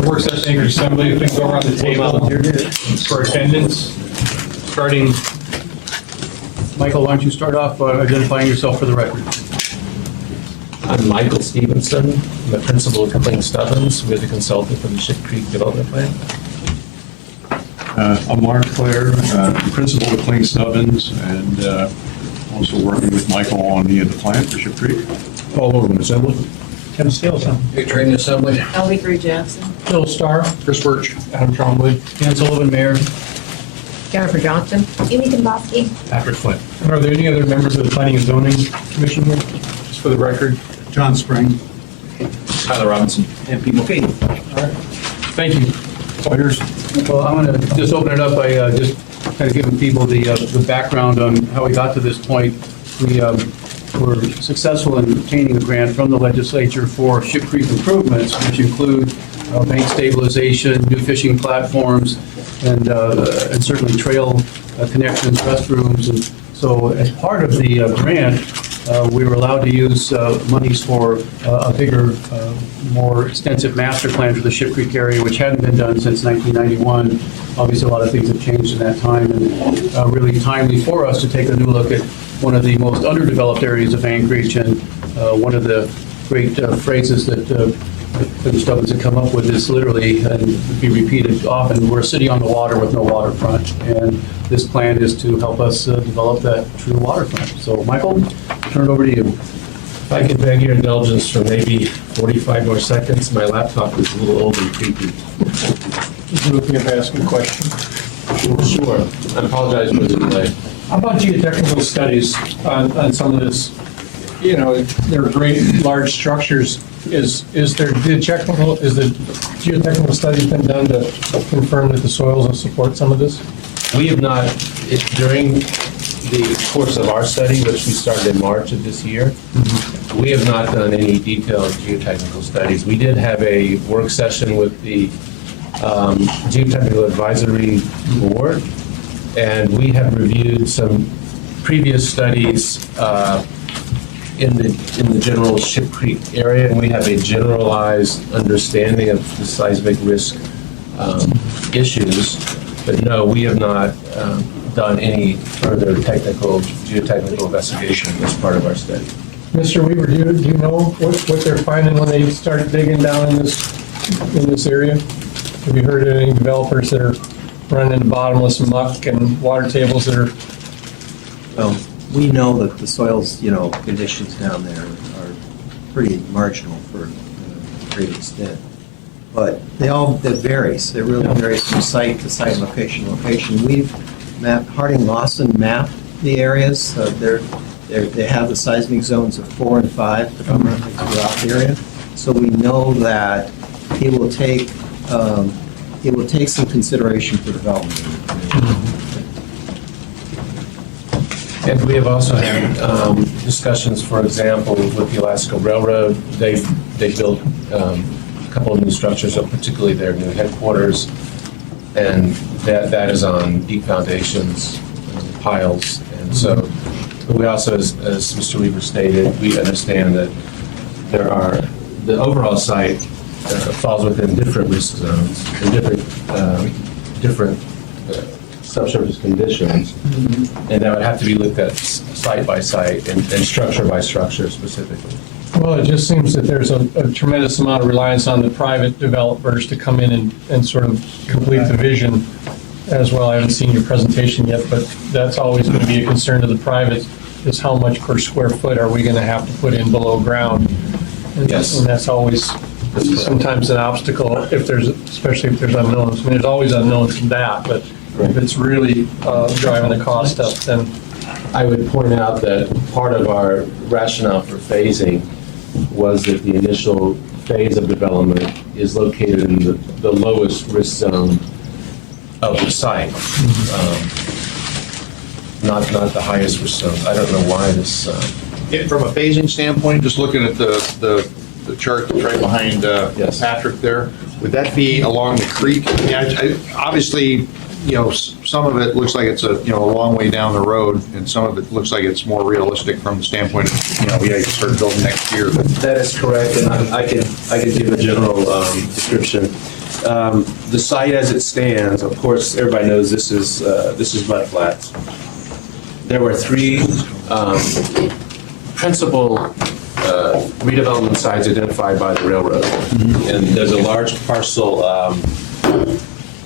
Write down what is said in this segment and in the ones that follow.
the work session Anchorage Assembly. If we can go around the table for attendance, starting. Michael, why don't you start off identifying yourself for the record? I'm Michael Stevenson. I'm the principal of Cling Stubbins. We're the consultant for the Ship Creek Development Plan. I'm Mark Clare, principal of Cling Stubbins, and also working with Michael on the plan for Ship Creek. All over the assembly. Tim Steelson. Big Training Assembly. Elvie Jackson. Phil Starr. Chris Birch. Adam Trombley. Dan Sullivan, Mayor. Jennifer Johnson. Amy Dombrowski. Patrick Flynn. Are there any other members of the Planning and Zoning Commission here? Just for the record. John Spring. Tyler Robinson. And Pete Mulcahy. All right. Thank you. All yours. Well, I'm going to just open it up by just kind of giving people the background on how we got to this point. We were successful in obtaining a grant from the legislature for Ship Creek improvements, which include bank stabilization, new fishing platforms, and certainly trail connections, restrooms. And so as part of the grant, we were allowed to use monies for a bigger, more extensive master plan for the Ship Creek area, which hadn't been done since 1991. Obviously, a lot of things have changed in that time, and really timely for us to take a new look at one of the most underdeveloped areas of Anchorage. And one of the great phrases that the Stubbins had come up with is literally, and be repeated often, we're a city on the water with no waterfront. And this plan is to help us develop that true waterfront. So, Michael, turn it over to you. If I could beg your indulgence for maybe 45 more seconds, my laptop is a little old and creepy. Is it okay if I ask a question? Sure. I apologize for the delay. How about geotechnical studies on some of this? You know, there are great large structures. Is the geotechnical studies been done to confirm that the soils will support some of this? We have not, during the course of our study, which we started in March of this year, we have not done any detailed geotechnical studies. We did have a work session with the Geotechnical Advisory Board, and we have reviewed some previous studies in the general Ship Creek area, and we have a generalized understanding of the seismic risk issues. But no, we have not done any further geotechnical investigation as part of our study. Mr. Weaver, do you know what they're finding when they started digging down in this area? Have you heard of any developers that are running into bottomless muck and water tables that are? Well, we know that the soils, conditions down there are pretty marginal for a great extent. But that varies. It really varies from site to site, location to location. We've Harding Lawson mapped the areas. They have the seismic zones of 4 and 5 predominantly throughout the area. So we know that it will take some consideration for development. And we have also had discussions, for example, with the Alaska Railroad. They built a couple of new structures, particularly their new headquarters, and that is on deep foundations, piles. And so we also, as Mr. Weaver stated, we understand that the overall site falls within different risk zones and different subsurface conditions, and that would have to be looked at site by site and structure by structure specifically. Well, it just seems that there's a tremendous amount of reliance on the private developers to come in and sort of complete the vision as well. I haven't seen your presentation yet, but that's always going to be a concern to the private, is how much per square foot are we going to have to put in below ground? Yes. And that's always sometimes an obstacle, especially if there's unknowns. I mean, there's always unknowns in that, but if it's really driving the cost up, then. I would point out that part of our rationale for phasing was that the initial phase of development is located in the lowest risk zone of the site, not the highest risk zone. I don't know why this. From a phasing standpoint, just looking at the chart that's right behind Yes. Patrick there, would that be along the creek? Obviously, some of it looks like it's a long way down the road, and some of it looks like it's more realistic from the standpoint of, you can start building next year. That is correct, and I could give a general description. the site as it stands, of course, everybody knows this is mud flats. There were three principal redevelopment sites identified by the railroad. And there's a large parcel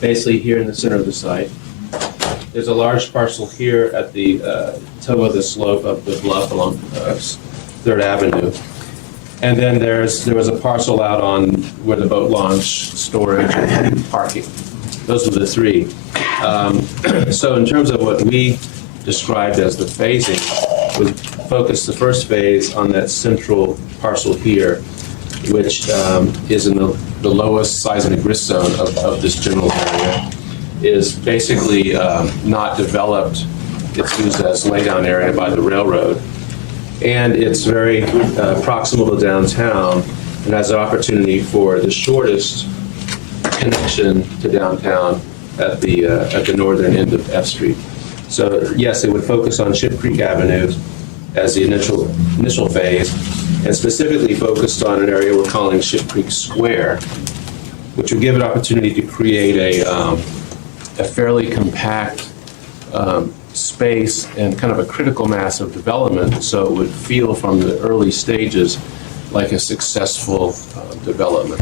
basically here in the center of the site. There's a large parcel here at the toe of the slope of the bluff along 3rd Avenue. And then there was a parcel out on where the boat launch, storage, and parking. Those were the three. So in terms of what we described as the phasing, we focused the first phase on that central parcel here, which is in the lowest seismic risk zone of this general area, is basically not developed. It's used as laydown area by the railroad. And it's very proximal to downtown and has an opportunity for the shortest connection to downtown at the northern end of F Street. So yes, it would focus on Ship Creek Avenue as the initial phase, and specifically focused on an area we're calling Ship Creek Square, which would give it opportunity to create a fairly compact space and kind of a critical mass of development, so it would feel from the early stages like a successful development.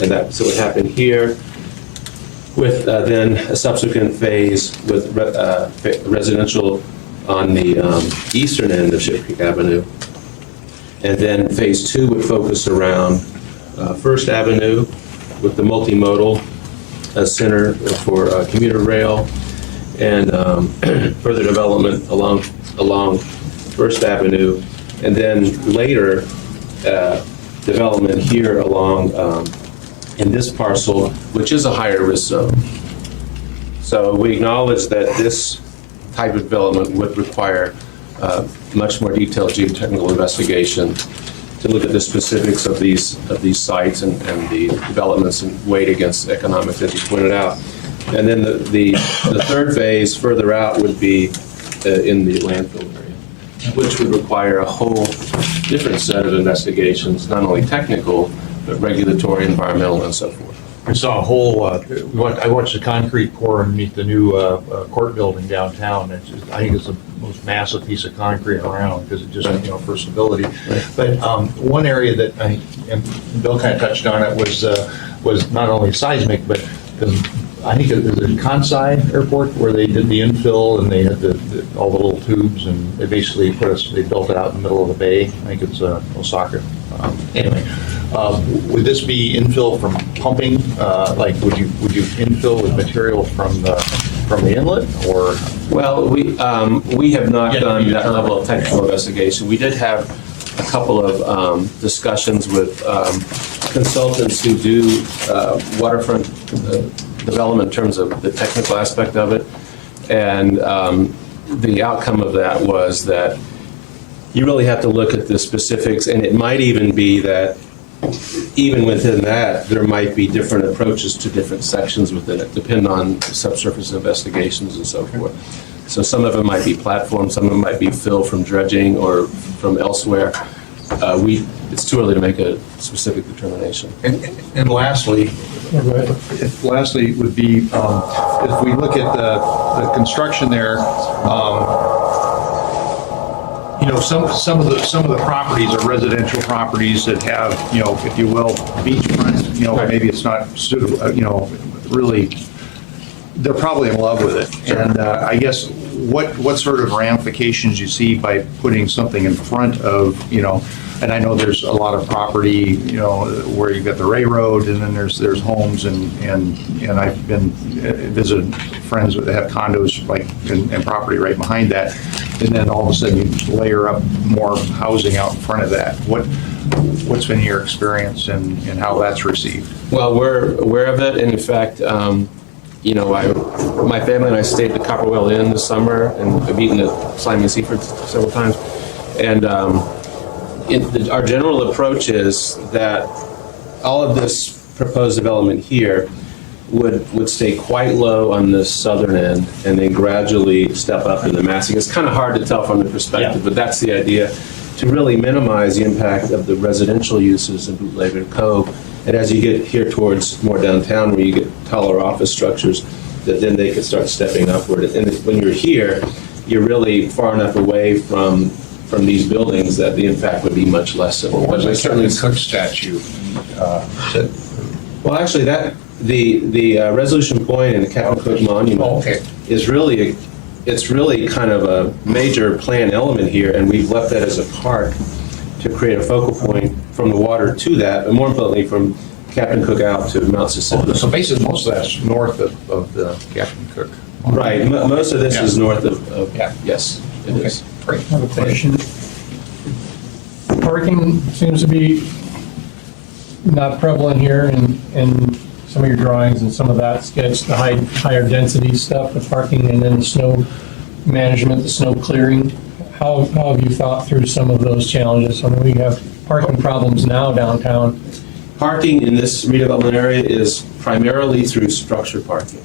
And that's what happened here, with then a subsequent phase with residential on the eastern end of Ship Creek Avenue. And then phase 2 would focus around 1st Avenue with the multimodal center for commuter rail, and further development along 1st Avenue, and then later development here along in this parcel, which is a higher risk zone. So we acknowledge that this type of development would require much more detailed geotechnical investigation to look at the specifics of these sites and the developments and weight against economics, as you pointed out. And then the third phase further out would be in the landfill area, which would require a whole different set of investigations, not only technical, but regulatory, environmental, and so forth. I saw a whole, I watched the concrete pour underneath the new court building downtown. I think it's the most massive piece of concrete around, because it just, for stability. But one area that and Bill kind of touched on it was not only seismic, but I think it was the Kansai Airport where they did the infill, and they had all the little tubes, and they basically they built it out in the middle of the bay. I think it's Osaka. Anyway, would this be infill from pumping? Like, would you infill with material from the inlet, or? Well, we have not done that level of technical investigation. We did have a couple of discussions with consultants who do waterfront development in terms of the technical aspect of it, and the outcome of that was that you really have to look at the specifics, and it might even be that even within that, there might be different approaches to different sections within it, depending on subsurface investigations and so forth. So some of it might be platform, some of it might be fill from dredging or from elsewhere. It's too early to make a specific determination. And lastly, would be if we look at the construction there, some of the properties are residential properties that have, if you will, beachfront. Maybe it's not suitable. Really, they're probably in love with it. Sure. And I guess what sort of ramifications you see by putting something in front of, and I know there's a lot of property, where you've got the railroad, and then there's homes, and I've been visited friends that have condos and property right behind that, and then all of a sudden you layer up more housing out in front of that. What's been your experience and how that's received? Well, we're aware of it, and in fact, my family and I stayed at the Copperwell Inn this summer, and I've eaten at Simon Seaford several times, and our general approach is that all of this proposed development here would stay quite low on the southern end and then gradually step up in the massing. It's kind of hard to tell from the perspective, but that's the idea, to really minimize the impact of the residential uses in Bootlegger Cove And as you get here towards more downtown, where you get taller office structures, that then they could start stepping upward. And when you're here, you're really far enough away from these buildings that the impact would be much less. But There's certainly, certainly Cook statue. well, actually, the Resolution Point and the Captain Cook Monument is really, it's really kind of a major plan element here, and we've left that as a park to create a focal point from the water to that, and more importantly, from Captain Cook out to Mount Sissimmon. So basically, most of that's north of the Captain Cook. Right, most of this is Yeah. north of, Yeah. yes, it Okay, is. great. I have a question. Parking seems to be not prevalent here in some of your drawings, and some of that sketch, the higher density stuff, the parking, and then the snow management, the snow clearing. How have you thought through some of those challenges? I mean, we have parking problems now downtown. Parking in this redevelopment area is primarily through structured parking.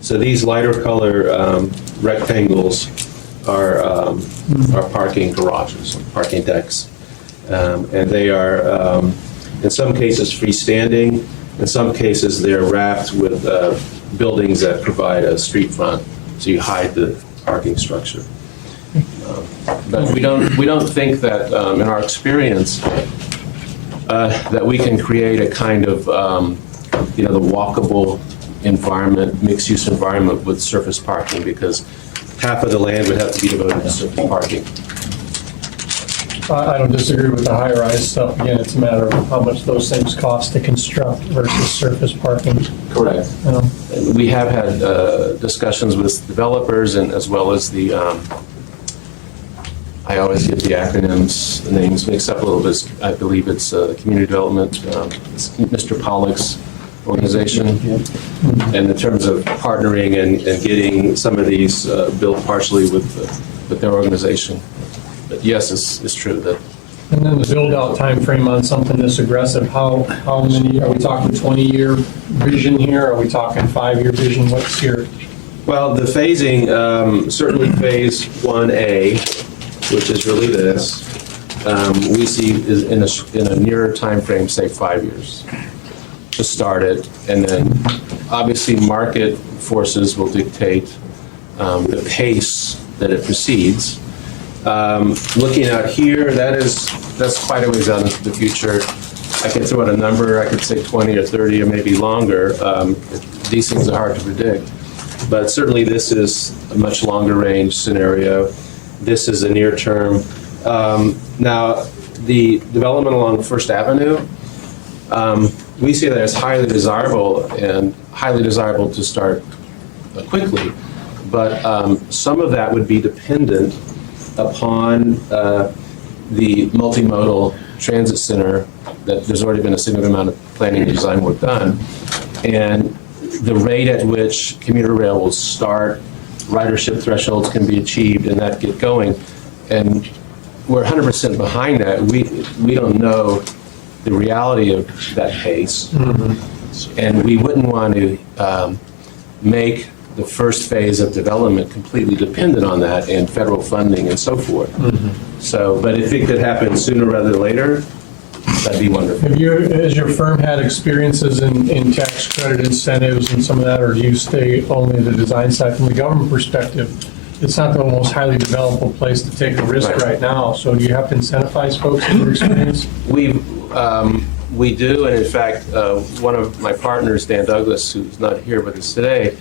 So these lighter color rectangles are parking garages, parking decks. And they are, in some cases, freestanding. In some cases, they're wrapped with buildings that provide a street front, so you hide the parking structure. But we don't think that, in our experience, that we can create a kind of, the walkable environment, mixed-use environment with surface parking, because half of the land would have to be devoted to surface parking. I don't disagree with the high-rise stuff. Again, it's a matter of how much those things cost to construct versus surface parking. Correct. You know. We have had discussions with developers and as well as the, I always get the acronyms, the names mixed up a little bit. I believe it's Community Development, it's Mr. Pollock's organization. And in terms of partnering and getting some of these built partially with their organization. But yes, it's true that. And then the build-out timeframe on something this aggressive, how many, are we talking 20-year vision here? Are we talking 5-year vision? What's your, Well, the phasing, certainly phase 1A, which is really this, we see is in a nearer time frame, say 5 years, to start it. And then obviously market forces will dictate the pace that it proceeds. Looking out here, that's quite a ways out into the future. I could throw out a number, I could say 20 or 30 or maybe longer. These things are hard to predict. But certainly this is a much longer range scenario. This is a near term. Now, the development along First Avenue, we see that as highly desirable to start quickly. But some of that would be dependent upon the multimodal transit center that there's already been a significant amount of planning and design work done. And the rate at which commuter rail will start, ridership thresholds can be achieved and that get going. And we're 100% behind that. We don't know the reality of that pace. And we wouldn't want to make the first phase of development completely dependent on that and federal funding and so forth. So, but if it could happen sooner rather than later, that'd be wonderful. has your firm had experiences in tax credit incentives and some of that, or do you stay only the design side? From the government perspective, it's not the most highly developable place to take a risk right now. So do you have to incentivize folks in your experience? We do, and in fact, one of my partners, Dan Douglas, who's not here with us today,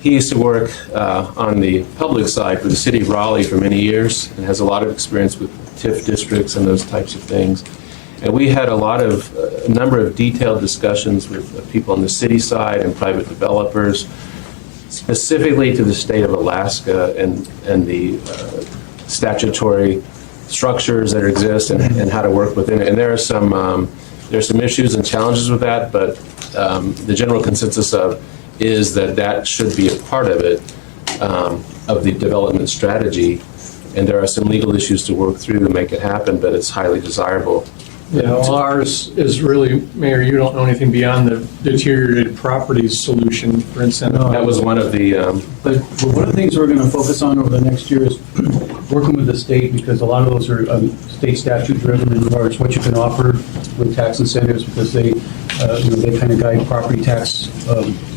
he used to work on the public side for the city of Raleigh for many years and has a lot of experience with TIF districts and those types of things. And we had a number of detailed discussions with people on the city side and private developers, specifically to the state of Alaska and the statutory structures that exist and how to work within it. And there's some issues and challenges with that, but the general consensus is that should be a part of it, of the development strategy. And there are some legal issues to work through to make it happen, but it's highly desirable. Yeah, well, ours is really, Mayor, you don't know anything beyond the deteriorated properties solution for incentive. That was one of the, But one of the things we're going to focus on over the next year is working with the state, because a lot of those are state statute driven in regards to what you can offer with tax incentives, because they, they kind of guide property tax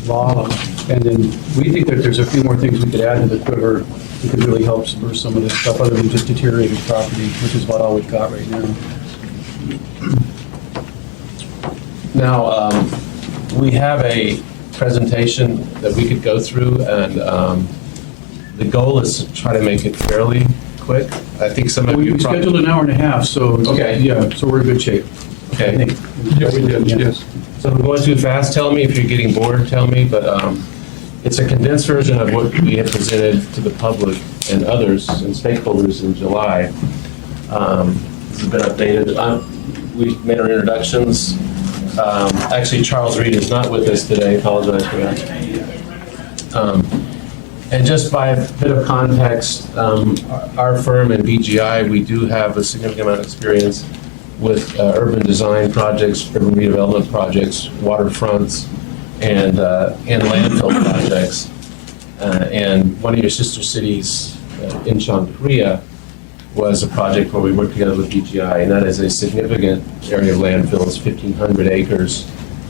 law. And then we think that there's a few more things we could add to the quiver that could really help spur some of this stuff, other than just deteriorated property, which is about all we've got right now. Now, we have a presentation that we could go through, and the goal is to try to make it fairly quick. I think some of you We probably... scheduled an hour and a half, so, Okay. yeah, so we're in good shape. I Okay. think. Yeah, we did, yes. So if I'm going too fast, tell me. If you're getting bored, tell me. But it's a condensed version of what we had presented to the public and others and stakeholders in July. This has been updated. We made our introductions. Actually, Charles Reed is not with us today. Apologize for that. And just by a bit of context, our firm and BGI, we do have a significant amount of experience with urban design projects, urban redevelopment projects, waterfronts, and landfill projects. And one of your sister cities, Incheon, Korea, was a project where we worked together with BGI, and that is a significant area of landfill. It's 1,500 acres,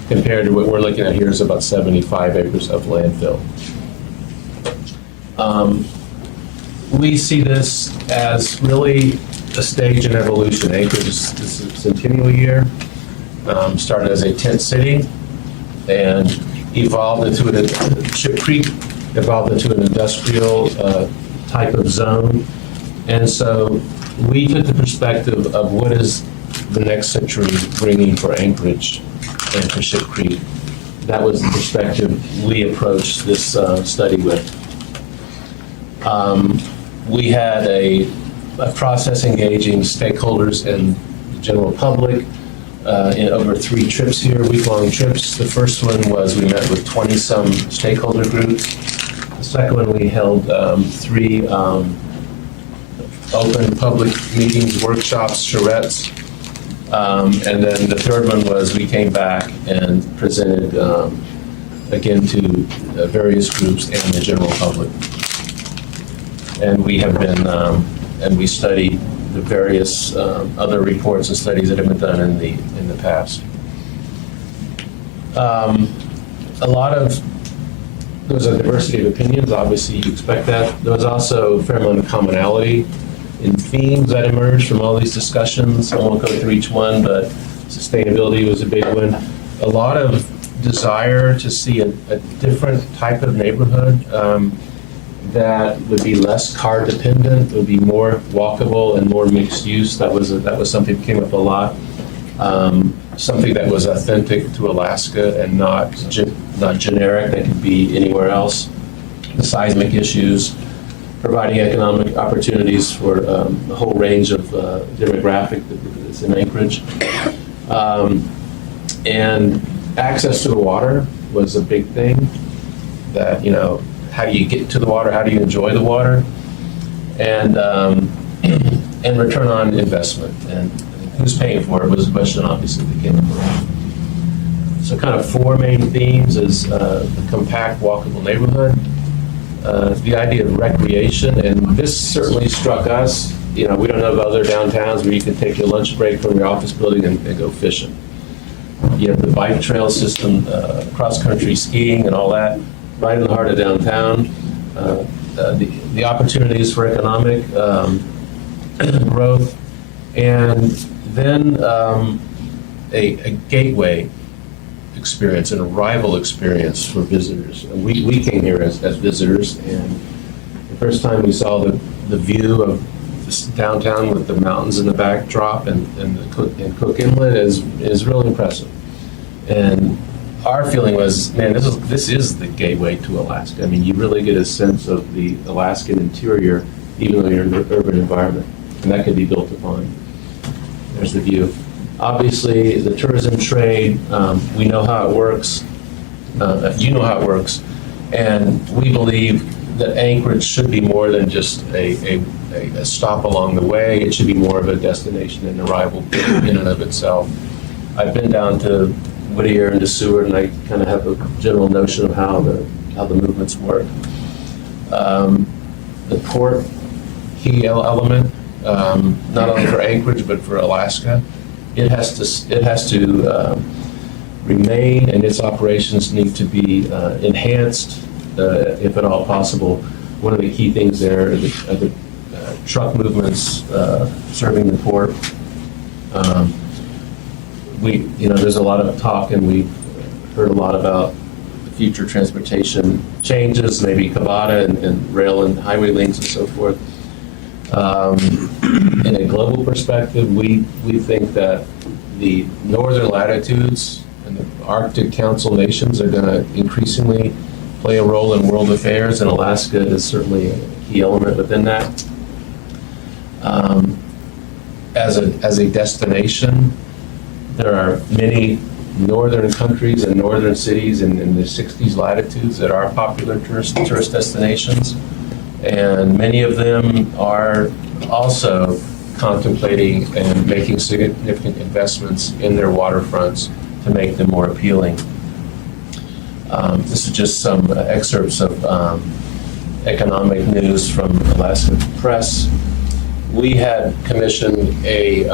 compared to what we're looking at here is about 75 acres of landfill. We see this as really a stage in evolution. Acres, this is a centennial year, started as a tent city and evolved into Ship Creek evolved into an industrial type of zone. And so we took the perspective of what is the next century bringing for Anchorage and for Ship Creek. That was the perspective we approached this study with. We had a process engaging stakeholders and the general public in over 3 trips here, week-long trips. The first one was we met with 20-some stakeholder groups. The second one, we held 3 open public meetings, workshops, charrettes. And then the third one was we came back and presented again to various groups and the general public. And we have been, and we studied the various other reports and studies that have been done in the past. There was a diversity of opinions, obviously you expect that. There was also a fair amount of commonality in themes that emerged from all these discussions. I won't go through each one, but sustainability was a big one. A lot of desire to see a different type of neighborhood that would be less car dependent, would be more walkable and more mixed use. That was something that came up a lot. Something that was authentic to Alaska and not generic, that could be anywhere else. The seismic issues, providing economic opportunities for a whole range of demographic that's in Anchorage. And access to the water was a big thing. That, how do you get to the water? How do you enjoy the water? And and return on investment. And who's paying for it was a question, obviously, that came up. So kind of 4 main themes is the compact, walkable neighborhood, the idea of recreation, and this certainly struck us. We don't know of other downtowns where you can take your lunch break from your office building and go fishing. You have the bike trail system, cross-country skiing and all that, right in the heart of downtown. The opportunities for economic growth, and then a gateway experience, an arrival experience for visitors. And we came here as visitors, and the first time we saw the view of this downtown with the mountains in the backdrop and Cook Inlet is really impressive. And our feeling was, man, this is the gateway to Alaska. I mean, you really get a sense of the Alaskan interior, even though you're in an urban environment, and that could be built upon. There's the view. Obviously, the tourism trade, we know how it works. You know how it works. And we believe that Anchorage should be more than just a stop along the way. It should be more of a destination and arrival in and of itself. I've been down to Whittier and to Seward, and I kind of have a general notion of how the movements work. The port key element, not only for Anchorage, but for Alaska. It has to remain, and its operations need to be enhanced, if at all possible. One of the key things there are the truck movements serving the port. There's a lot of talk, and we've heard a lot about future transportation changes, maybe Kabata and rail and highway lanes and so forth. In a global perspective, we think that the northern latitudes and the Arctic Council nations are going to increasingly play a role in world affairs, and Alaska is certainly a key element within that. As a destination, there are many northern countries and northern cities in the 60s latitudes that are popular tourist destinations, and many of them are also contemplating and making significant investments in their waterfronts to make them more appealing. This is just some excerpts of economic news from Alaska Press. We had commissioned a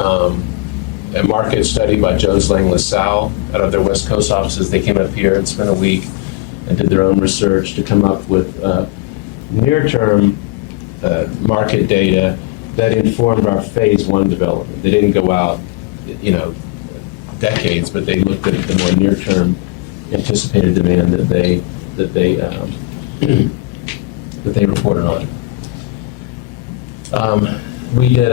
market study by Jones Lang LaSalle out of their West Coast offices. They came up here and spent a week and did their own research to come up with near-term market data that informed our phase one development. They didn't go out, decades, but they looked at the more near-term anticipated demand that they reported on. We did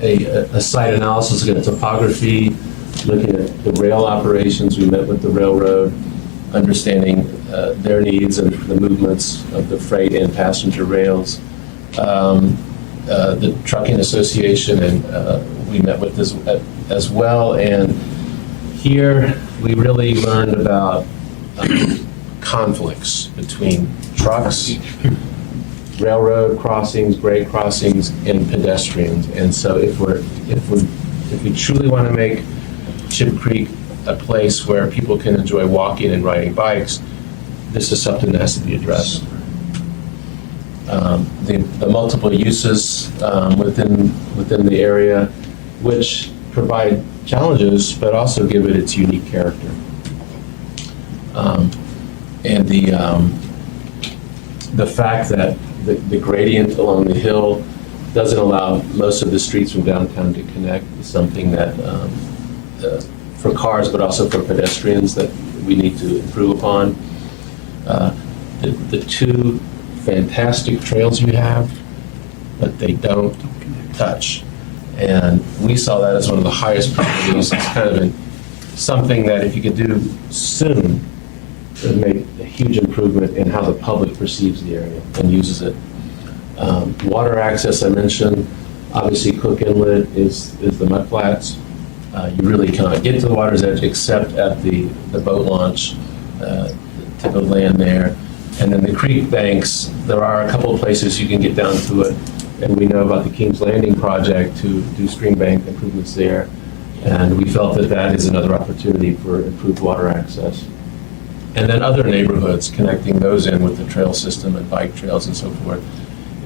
a site analysis, looking at topography, looking at the rail operations. We met with the railroad, understanding their needs and the movements of the freight and passenger rails. The Trucking Association, and we met with this as well. And here we really learned about conflicts between trucks, railroad crossings, grade crossings, and pedestrians. And so if we truly want to make Chip Creek a place where people can enjoy walking and riding bikes, this is something that has to be addressed. The multiple uses within the area, which provide challenges, but also give it its unique character. And the fact that the gradient along the hill doesn't allow most of the streets from downtown to connect is something that, for cars, but also for pedestrians, that we need to improve upon. The two fantastic trails you have, but they don't touch. And we saw that as one of the highest priorities. It's kind of something that if you could do soon, it would make a huge improvement in how the public perceives the area and uses it. Water access, I mentioned. Obviously, Cook Inlet is the mud flats. You really cannot get to the water's edge except at the boat launch, the tip of land there. And then the creek banks, there are a couple of places you can get down to it. And we know about the Kings Landing project to do stream bank improvements there. And we felt that that is another opportunity for improved water access. And then other neighborhoods, connecting those in with the trail system and bike trails and so forth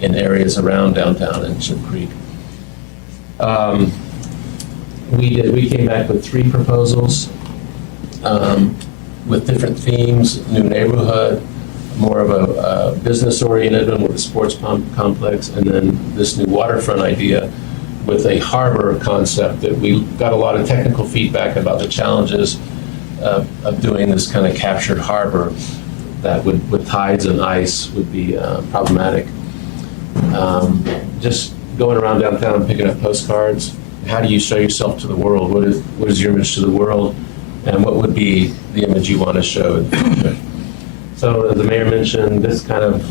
in areas around downtown and Chip Creek. We came back with 3 proposals with different themes: new neighborhood, more of a business-oriented one with a sports complex, and then this new waterfront idea with a harbor concept that we got a lot of technical feedback about the challenges of doing this kind of captured harbor that would, with tides and ice, would be problematic. Just going around downtown and picking up postcards, how do you show yourself to the world? What is your image to the world? And what would be the image you want to show in the future? So as the mayor mentioned, this kind of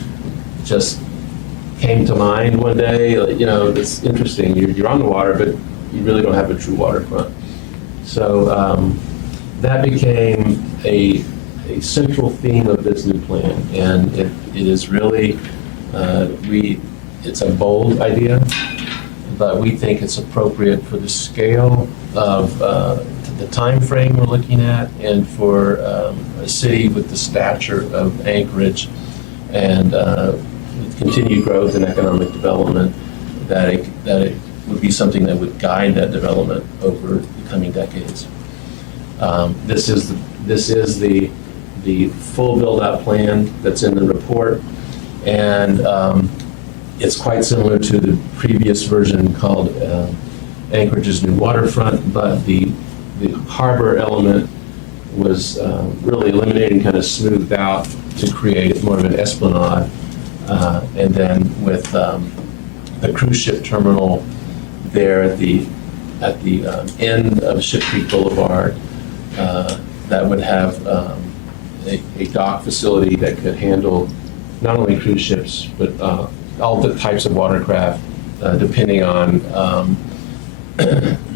just came to mind one day. It's interesting. You're on the water, but you really don't have a true waterfront. So that became a central theme of this new plan, and it is really it's a bold idea, but we think it's appropriate for the scale of the time frame we're looking at, and for a city with the stature of Anchorage, and with continued growth and economic development, that it would be something that would guide that development over the coming decades. This is the full build-out plan that's in the report, and it's quite similar to the previous version called Anchorage's New Waterfront, but the harbor element was really eliminated and kind of smoothed out to create more of an esplanade. And then with the cruise ship terminal there at the end of Ship Creek Boulevard, that would have a dock facility that could handle not only cruise ships, but all the types of watercraft, depending on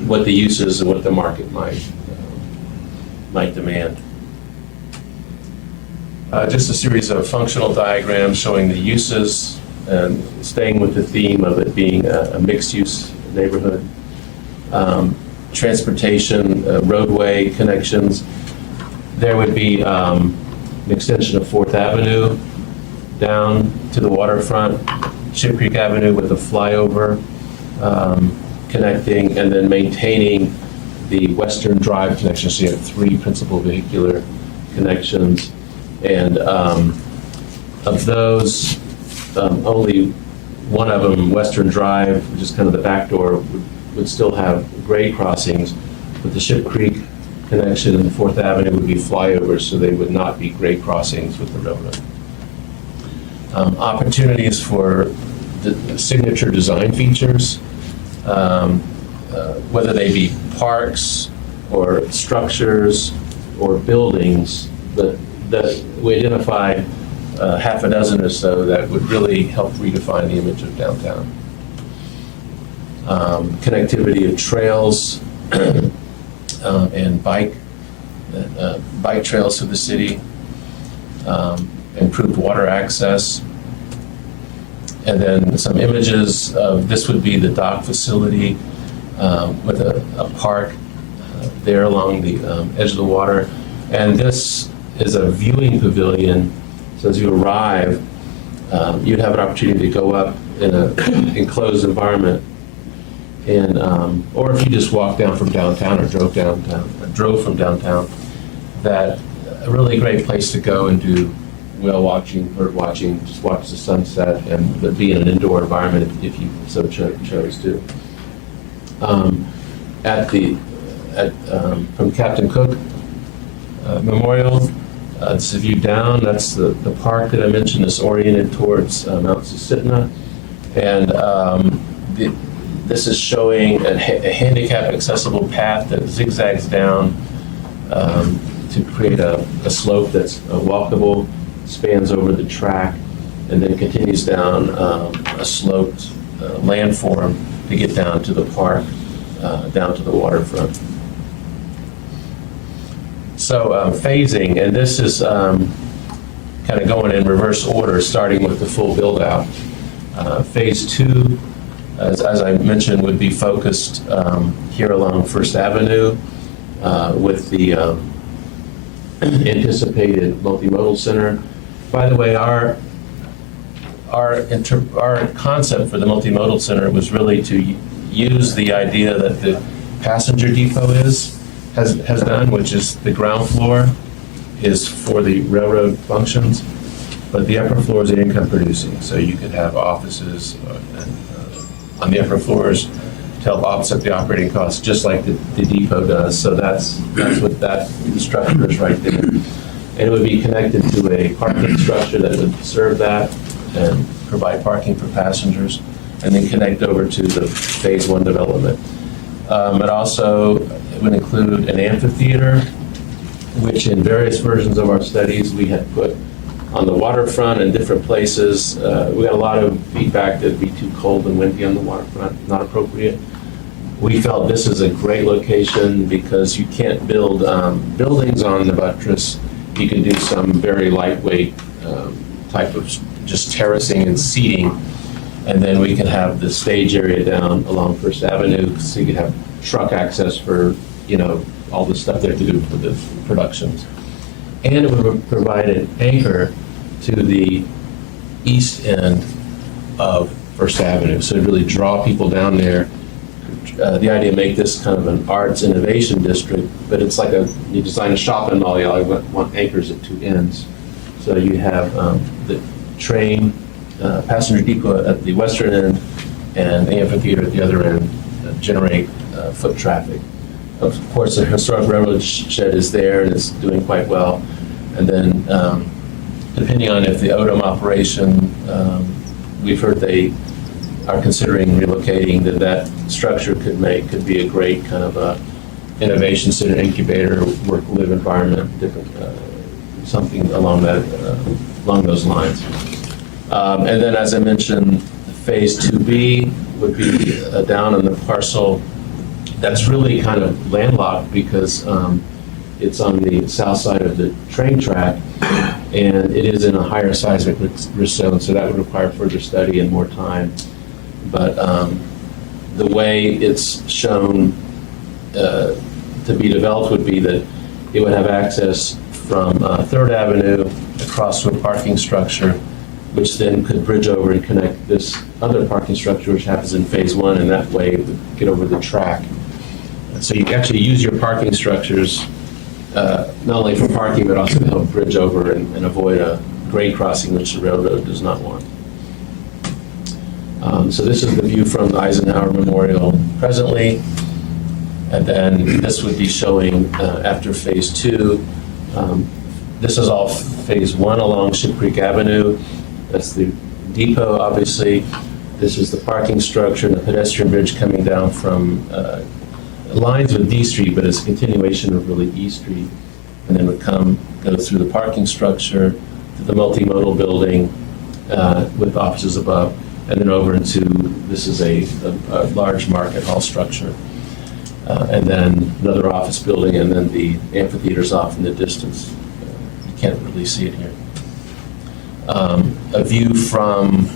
what the uses and what the market might demand. Just a series of functional diagrams showing the uses and staying with the theme of it being a mixed-use neighborhood. Transportation, roadway connections. There would be an extension of 4th Avenue down to the waterfront, Ship Creek Avenue with a flyover connecting, and then maintaining the Western Drive connection. So you have 3 principal vehicular connections. And of those, only one of them, Western Drive, which is kind of the back door, would still have grade crossings, but the Ship Creek connection and 4th Avenue would be flyovers, so they would not be grade crossings with the railroad. Opportunities for the signature design features, whether they be parks or structures or buildings, but that we identified half a dozen or so that would really help redefine the image of downtown. Connectivity of trails and bike trails to the city, improved water access, and then some images of this would be the dock facility with a park there along the edge of the water, and this is a viewing pavilion. So as you arrive, you'd have an opportunity to go up in an enclosed environment, and or if you just walked down from downtown or drove from downtown, that a really great place to go and do whale watching, bird watching, just watch the sunset, and but be in an indoor environment if you so chose to. From Captain Cook Memorial, this is a view down. That's the park that I mentioned is oriented towards Mount Susitna, and this is showing a handicap accessible path that zigzags down to create a slope that's walkable, spans over the track, and then continues down a sloped landform to get down to the park, down to the waterfront. So phasing, and this is kind of going in reverse order, starting with the full build-out. Phase 2, as I mentioned, would be focused here along First Avenue with the anticipated multimodal center. By the way, our concept for the multimodal center was really to use the idea that the passenger depot has done, which is the ground floor is for the railroad functions, but the upper floor is income producing. So you could have offices on the upper floors to help offset the operating costs, just like the depot does. So that's what that structure is right there. And it would be connected to a parking structure that would serve that and provide parking for passengers, and then connect over to the phase 1 development. It also would include an amphitheater, which in various versions of our studies we had put on the waterfront in different places. We got a lot of feedback that it'd be too cold and windy on the waterfront, not appropriate. We felt this is a great location because you can't build buildings on the buttress. You can do some very lightweight type of just terracing and seating, and then we can have the stage area down along First Avenue, so you can have truck access for, all the stuff they have to do for the productions. And it would provide an anchor to the east end of First Avenue. So to really draw people down there. The idea to make this kind of an arts innovation district, but it's like you design a shopping mall, you want anchors at two ends. So you have the train, passenger depot at the western end, and the amphitheater at the other end generate foot traffic. Of course, the historic railroad shed is there and it's doing quite well. And then depending on if the Odom operation, we've heard they are considering relocating, that structure could be a great kind of a innovation center, incubator, work, live environment, different, something along those lines. And then, as I mentioned, phase 2B would be down on the parcel that's really kind of landlocked because it's on the south side of the train track, and it is in a higher seismic risk zone, so that would require further study and more time. But the way it's shown to be developed would be that it would have access from 3rd Avenue across to a parking structure, which then could bridge over and connect this other parking structure, which happens in phase 1, and that way it would get over the track. So you actually use your parking structures not only for parking, but also to help bridge over and avoid a grade crossing, which the railroad does not want. So this is the view from the Eisenhower Memorial presently, and then this would be showing after phase 2. This is all phase 1 along Ship Creek Avenue. That's the depot, obviously. This is the parking structure and the pedestrian bridge coming down from lines with D Street, but it's a continuation of really E Street, and then would go through the parking structure to the multimodal building with offices above, and then over into, this is a large market hall structure, and then another office building, and then the amphitheater's off in the distance. You can't really see it here. A view from,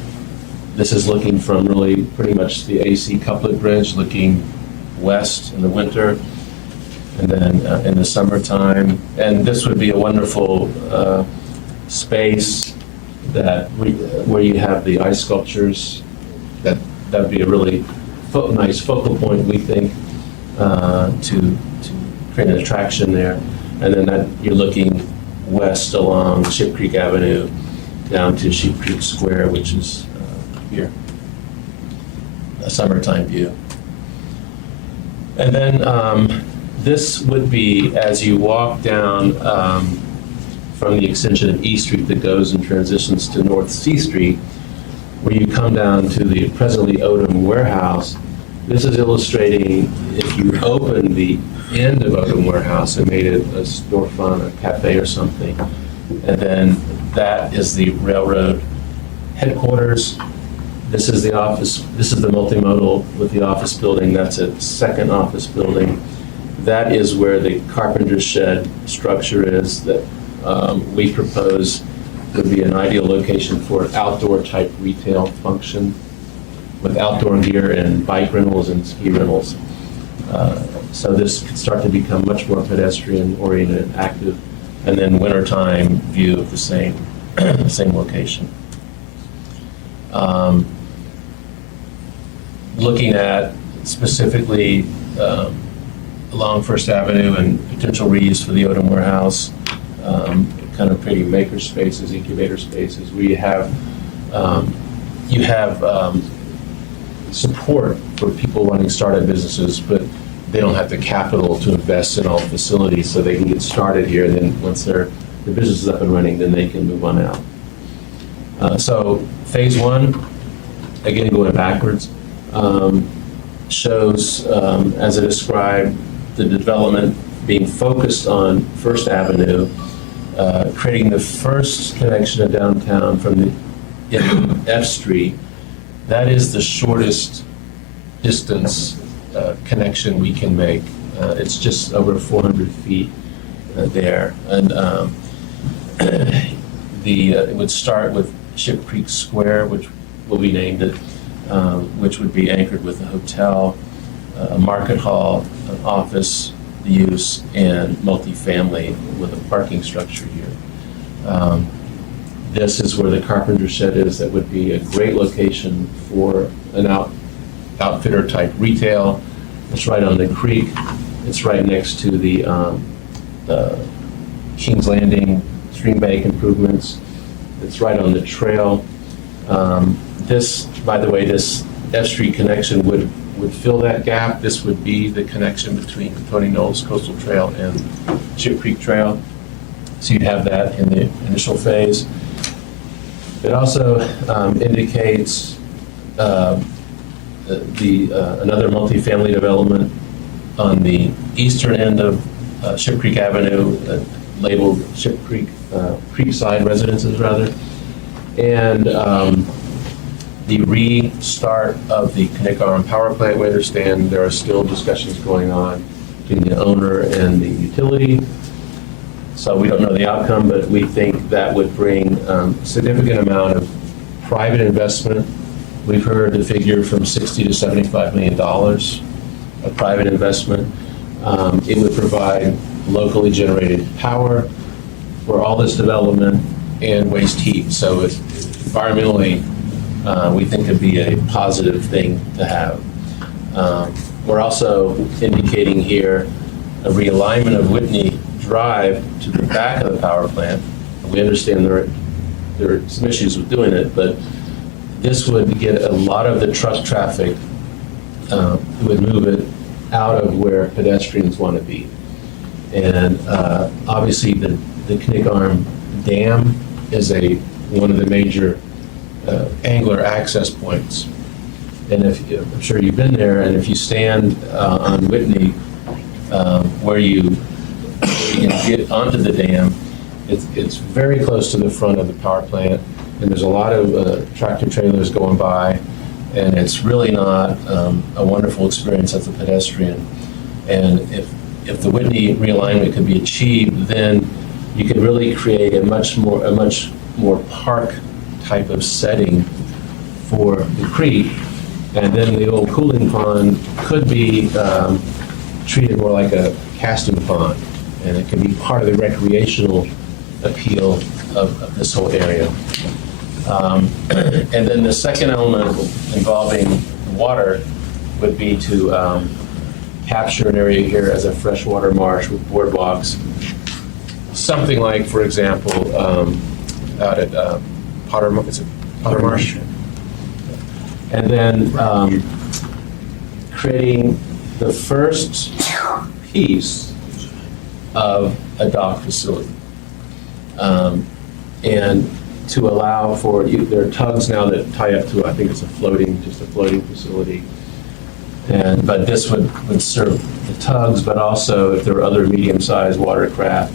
this is looking from really pretty much the AC couplet bridge, looking west in the winter, and then in the summertime. And this would be a wonderful space that where you have the ice sculptures. That would be a really nice focal point, we think, to create an attraction there. And then that you're looking west along Ship Creek Avenue down to Sheep Creek Square, which is here, a summertime view. And then this would be as you walk down from the extension of E Street that goes and transitions to North C Street, where you come down to the presently Odom warehouse. This is illustrating if you open the end of Odom warehouse and made it a storefront, a cafe or something, and then that is the railroad headquarters. This is the office, this is the multimodal with the office building. That's a second office building. That is where the carpenter shed structure is that we propose would be an ideal location for an outdoor type retail function with outdoor gear and bike rentals and ski rentals. So this could start to become much more pedestrian oriented and active, and then wintertime view of the same location. Looking at specifically along First Avenue and potential reuse for the Odom warehouse, kind of creating maker spaces, incubator spaces, where you have support for people wanting startup businesses, but they don't have the capital to invest in all the facilities, so they can get started here, and then once the business is up and running, then they can move on out. So phase 1, again going backwards, shows, as I described, the development being focused on First Avenue, creating the first connection of downtown from the F Street. That is the shortest distance connection we can make. It's just over 400 feet there. And it would start with Ship Creek Square, which will be named it, which would be anchored with a hotel, a market hall, an office use, and multifamily with a parking structure here. this is where the carpenter shed is. That would be a great location for an outfitter type retail. It's right on the creek. It's right next to the Kings Landing stream bank improvements. It's right on the trail. This, by the way, this F Street connection would fill that gap. This would be the connection between Tony Knowles Coastal Trail and Ship Creek Trail. So you'd have that in the initial phase. It also indicates another multifamily development on the eastern end of Ship Creek Avenue, labeled Ship Creek, Creekside Residences rather, and the restart of the Connect Arm power plant. We understand there are still discussions going on between the owner and the utility. So we don't know the outcome, but we think that would bring significant amount of private investment. We've heard the figure from $60 to $75 million of private investment. It would provide locally generated power for all this development and waste heat. So environmentally, we think it'd be a positive thing to have. We're also indicating here a realignment of Whitney Drive to the back of the power plant. We understand there are some issues with doing it, but this would get a lot of the truck traffic, would move it out of where pedestrians want to be. And obviously the Knik Arm Dam is one of the major angler access points. And I'm sure you've been there, and if you stand on Whitney, where you can get onto the dam, it's very close to the front of the power plant, and there's a lot of tractor trailers going by, and it's really not a wonderful experience as a pedestrian. And if the Whitney realignment could be achieved, then you could really create a much more park type of setting for the creek, and then the old cooling pond could be treated more like a casting pond, and it can be part of the recreational appeal of this whole area. And then the second element involving water would be to capture an area here as a freshwater marsh with boardwalks. Something like, for example, out at Potter Marsh. And then creating the first piece of a dock facility. And to allow for, there are tugs now that tie up to, I think it's just a floating facility. But this would serve the tugs, but also if there were other medium-sized watercraft,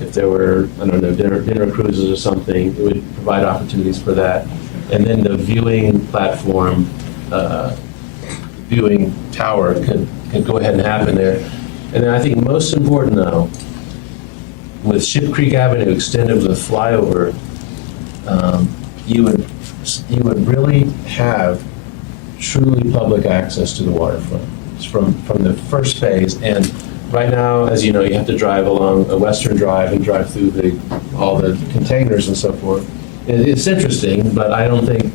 if there were, I don't know, dinner cruises or something, it would provide opportunities for that. And then the viewing platform, viewing tower could go ahead and happen there. And then I think most important though, with Ship Creek Avenue extended with a flyover, you would really have truly public access to the waterfront from the first phase. And right now, as you know, you have to drive along a Western Drive and drive through all the containers and so forth. It's interesting, but I don't think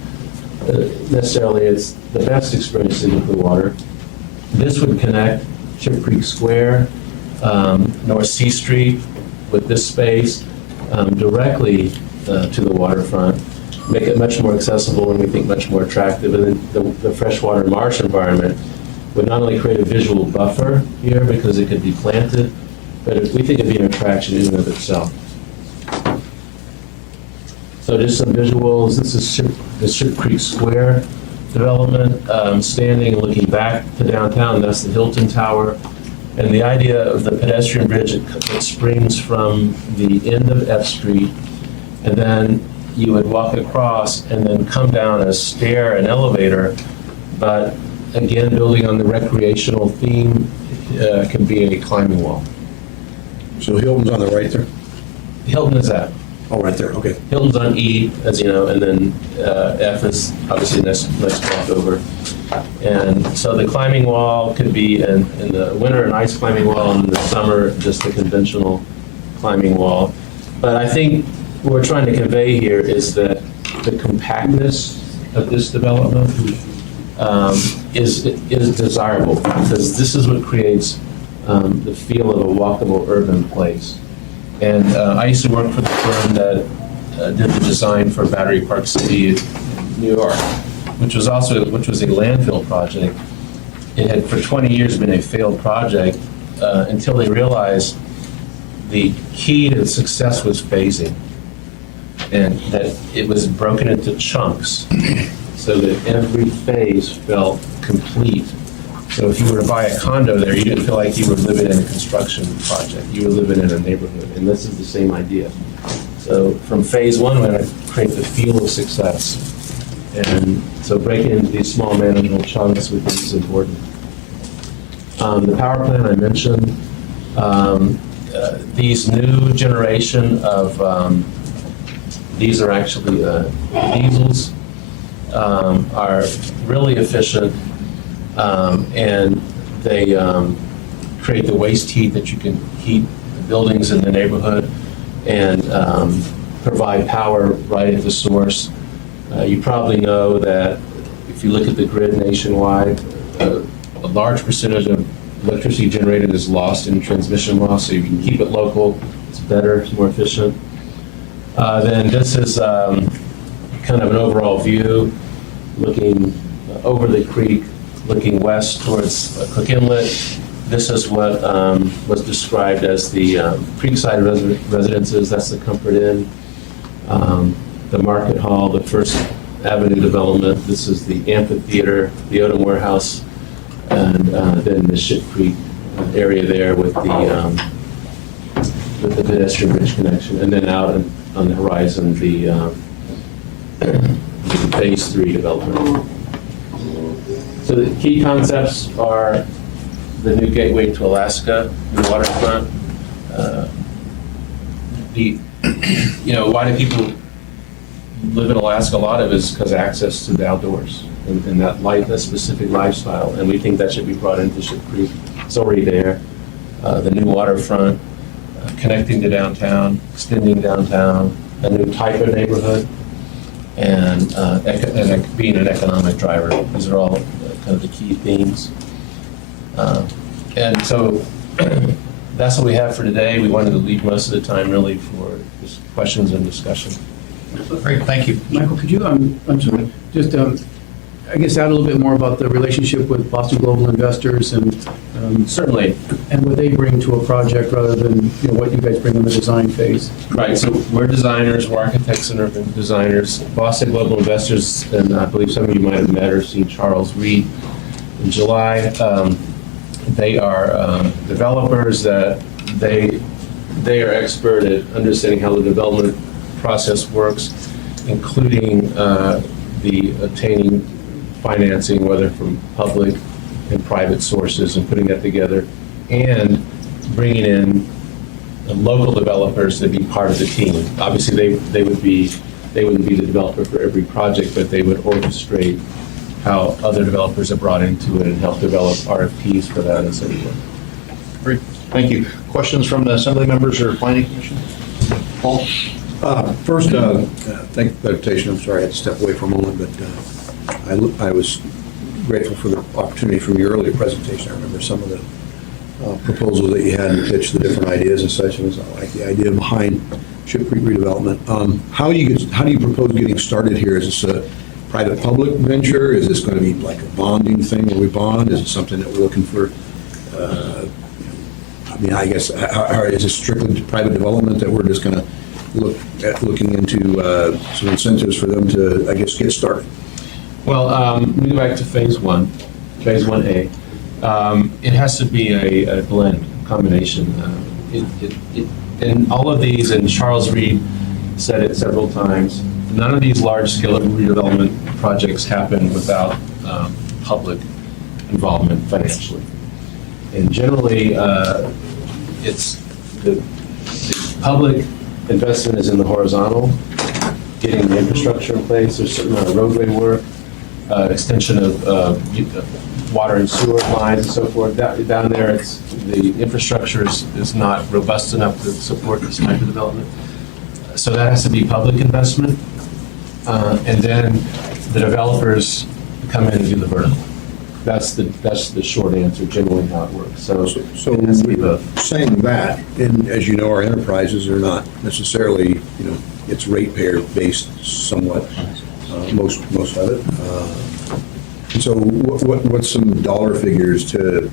necessarily it's the best experience to get the water. This would connect Ship Creek Square, North C Street with this space directly to the waterfront, make it much more accessible and we think much more attractive. And then the freshwater marsh environment would not only create a visual buffer here because it could be planted, but we think it'd be an attraction in and of itself. So just some visuals. This is the Ship Creek Square development, standing and looking back to downtown. That's the Hilton Tower. And the idea of the pedestrian bridge that springs from the end of F Street, and then you would walk across and then come down a stair, an elevator, but again, building on the recreational theme, can be a climbing wall. So Hilton's on the right there? Hilton is that. Oh, right there, okay. Hilton's on E, as you know, and then F is obviously next block over. And so the climbing wall could be in the winter an ice climbing wall, and in the summer just a conventional climbing wall. But I think what we're trying to convey here is that the compactness of this development is desirable, because this is what creates the feel of a walkable urban place. And I used to work for the firm that did the design for Battery Park City in New York, which was a landfill project. It had for 20 years been a failed project until they realized the key to success was phasing, and that it was broken into chunks so that every phase felt complete. So if you were to buy a condo there, you didn't feel like you were living in a construction project. You were living in a neighborhood, and this is the same idea. So from phase one, we're going to create the feel of success. And so breaking into these small manageable chunks we think is important. The power plant I mentioned, these new generation of, these are actually diesels, are really efficient, and they create the waste heat that you can heat the buildings in the neighborhood and provide power right at the source. You probably know that if you look at the grid nationwide, a large percentage of electricity generated is lost in transmission loss, so you can keep it local, it's better, it's more efficient. Then this is kind of an overall view, looking over the creek, looking west towards Cook Inlet. This is what was described as the Creekside residences. That's the Comfort Inn, the Market Hall, the First Avenue development. This is the amphitheater, the Odom Warehouse, and then the Ship Creek area there with the pedestrian bridge connection, and then out on the horizon the Phase 3 development. So the key concepts are the new gateway to Alaska, the waterfront. Why do people live in Alaska? A lot of it is because of access to the outdoors and that specific lifestyle. And we think that should be brought into Ship Creek. It's already there. The new waterfront, connecting to downtown, extending downtown, a new type of neighborhood, and being an economic driver. These are all kind of the key themes. And so that's what we have for today. We wanted to leave most of the time really for just questions and discussion. Great, thank you. Michael, could you, I'm sorry, just, I guess, add a little bit more about the relationship with Boston Global Investors and Certainly. and what they bring to a project rather than, what you guys bring in the design phase. Right, so we're designers, we're architects and urban designers. Boston Global Investors, and I believe some of you might have met or seen Charles Reed in July. They are developers that they are expert at understanding how the development process works, including the obtaining financing, whether from public and private sources, and putting that together, and bringing in local developers to be part of the team. Obviously, they wouldn't be the developer for every project, but they would orchestrate how other developers are brought into it and help develop RFPs for that and so forth. Great, thank you. Questions from the Assembly members or Planning Commission? Paul? First, thank you for the presentation. I'm sorry I had to step away for a moment, but I was grateful for the opportunity from your earlier presentation. I remember some of the proposals that you had and pitched, the different ideas and such, and I like the idea behind Ship Creek redevelopment. How do you propose getting started here? Is this a private-public venture? Is this going to be like a bonding thing where we bond? Is it something that we're looking for? I guess, is this strictly private development that we're just going to looking into some incentives for them to, I guess, get started? Well, let me go back to phase 1A. It has to be a blend, combination. And all of these, and Charles Reed said it several times, none of these large-scale redevelopment projects happen without public involvement financially. And generally, it's the public investment is in the horizontal, getting the infrastructure in place. There's certain amount of roadway work, extension of water and sewer lines and so forth. Down there, the infrastructure is not robust enough to support this type of development. So that has to be public investment. And then the developers come in and do the vertical. That's the short answer, generally how it works. So So it has to be both. saying that, and as you know, our enterprises are not necessarily, it's ratepayer based somewhat, most of it. And so what's some dollar figures to,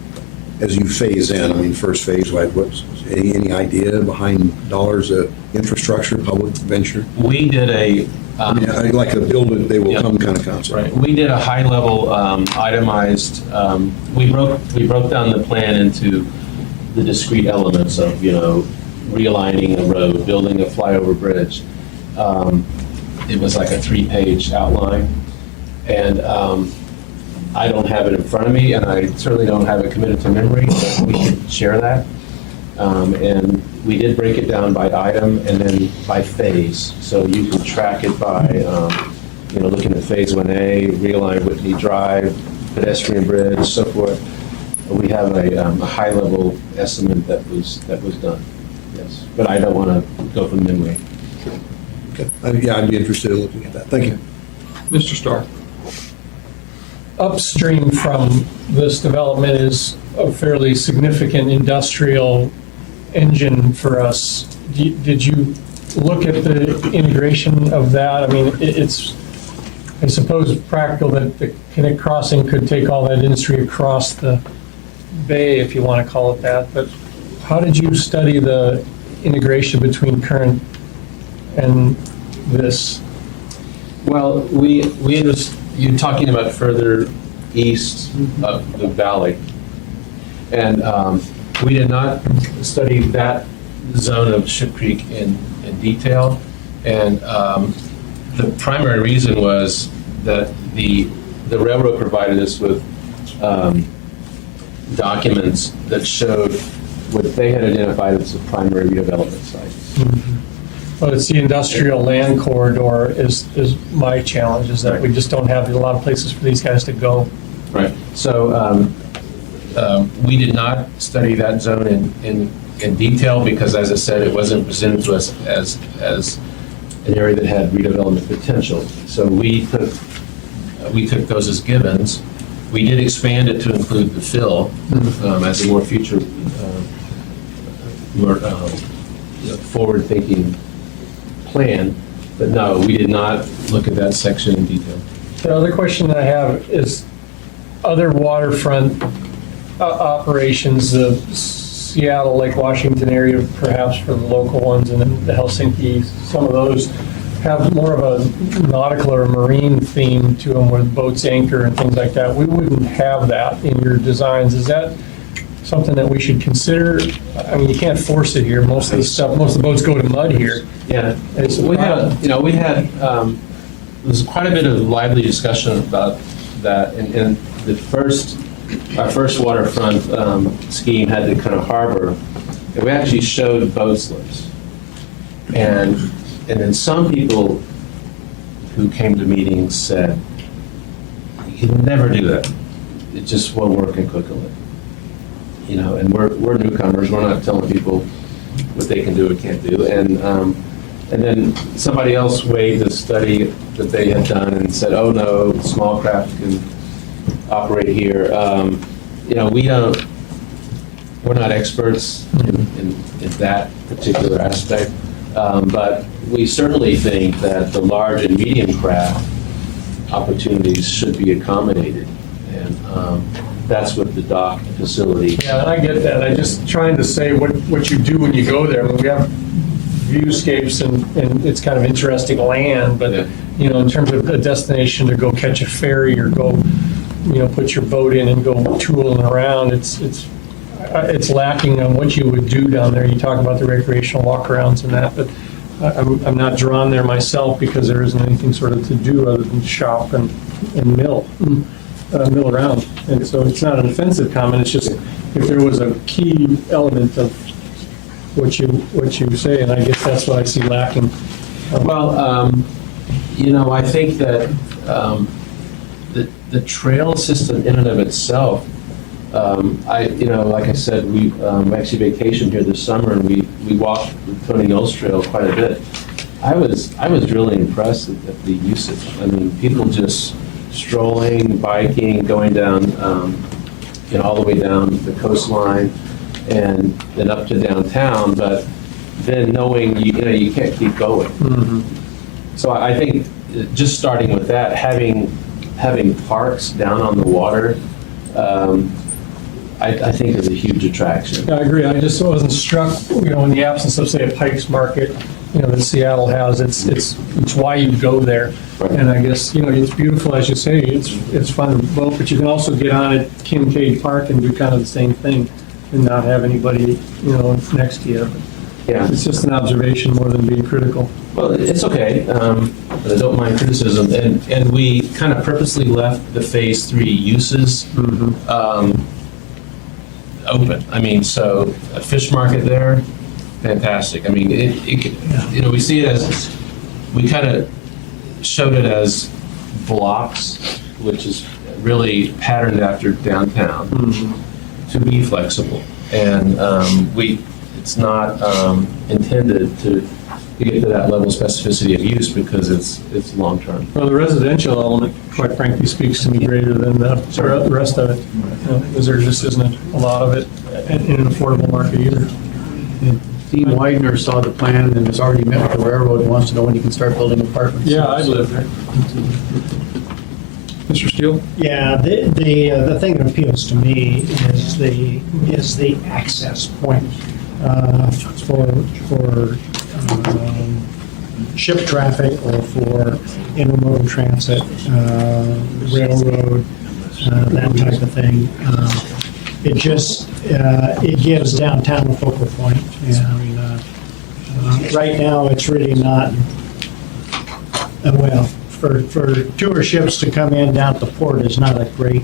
as you phase in, I mean, first phase, what's, any idea behind dollars of infrastructure, public venture? We did I mean, like a build it, they will Yeah. come kind of concept. Right, we did a high-level itemized, we broke down the plan into the discrete elements of, realigning a road, building a flyover bridge. It was like a 3-page outline, and I don't have it in front of me, and I certainly don't have it committed to memory, but we could share that. And we did break it down by item and then by phase. So you can track it by, looking at phase 1A, realign Whitney Drive, pedestrian bridge, so forth. We have a high-level estimate that was done, yes. But I don't want to go from memory. Okay. Yeah, I'd be interested in looking at that. Thank you. Mr. Starr? Upstream from this development is a fairly significant industrial engine for us. Did you look at the integration of that? I mean, it's, I suppose, practical that the Connect Crossing could take all that industry across the bay, if you want to call it that, but how did you study the integration between current and this? Well, you're talking about further east of the valley. And we did not study that zone of Ship Creek in detail. And the primary reason was that the railroad provided us with documents that showed what they had identified as the primary redevelopment sites. Well, it's the industrial land corridor is my challenge, is that we just don't have a lot of places for these guys to go. Right. So we did not study that zone in detail because, as I said, it wasn't presented to us as an area that had redevelopment potential. So we took those as givens. We did expand it to include the fill as a more future, more forward-thinking plan. But no, we did not look at that section in detail. The other question that I have is other waterfront operations, the Seattle, Lake Washington area, perhaps for the local ones, and then the Helsinki, some of those have more of a nautical or marine theme to them where the boats anchor and things like that. We wouldn't have that in your designs. Is that something that we should consider? I mean, you can't force it here. Most of the boats go to mud here. Yeah, we had there's quite a bit of lively discussion about that, and our first waterfront scheme had the kind of harbor, and we actually showed boat slips, and then some people who came to meetings said, "You can never do that. It just won't work in Coquitlam." And we're newcomers. We're not telling people what they can do or can't do, and then somebody else weighed the study that they had done and said, "Oh no, small craft can operate here." We're not experts in that particular aspect, but we certainly think that the large and medium craft opportunities should be accommodated, and that's what the dock facility. Yeah, and I get that. I'm just trying to say what you do when you go there. I mean, we have viewscapes and it's kind of interesting land, but Yeah. in terms of a destination to go catch a ferry or go, put your boat in and go tooling around, it's lacking on what you would do down there. You talk about the recreational walkarounds and that, but I'm not drawn there myself because there isn't anything sort of to do other than shop and mill around. And so it's not an offensive comment. It's just if there was a key element of what you say, and I guess that's what I see lacking. Well, I think that the trail system in and of itself, like I said, we actually vacationed here this summer, and we walked the Tony Knowles Trail quite a bit. I was really impressed at the usage. I mean, people just strolling, biking, going down, all the way down the coastline and then up to downtown, but then knowing, you can't keep going. So I think just starting with that, having parks down on the water, I think is a huge attraction. Yeah, I agree. I just wasn't struck, in the absence of, say, a Pike's Market, that Seattle has. It's why you go there. Right. And I guess, it's beautiful, as you say, it's fun to boat, but you can also get on at Kincaid Park and do kind of the same thing and not have anybody, next to you. Yeah. It's just an observation more than being critical. Well, it's okay. I don't mind criticism. And we kind of purposely left the Phase 3 uses open. I mean, so a fish market there, fantastic. I mean, we see it as, we kind of showed it as blocks, which is really patterned after downtown, to be flexible. And it's not intended to get to that level of specificity of use because it's long-term. Well, the residential element, quite frankly, speaks to me greater than the rest of it, because there just isn't a lot of it in an affordable market either. Dean Widener saw the plan and has already met with the railroad and wants to know when he can start building apartments. Yeah, I'd live there. Mr. Steele? Yeah, the thing that appeals to me is the access point for ship traffic or for intermodal transit, railroad, that type of thing. It gives downtown a focal point. And right now, it's really not, well, for tour ships to come in down at the port is not a great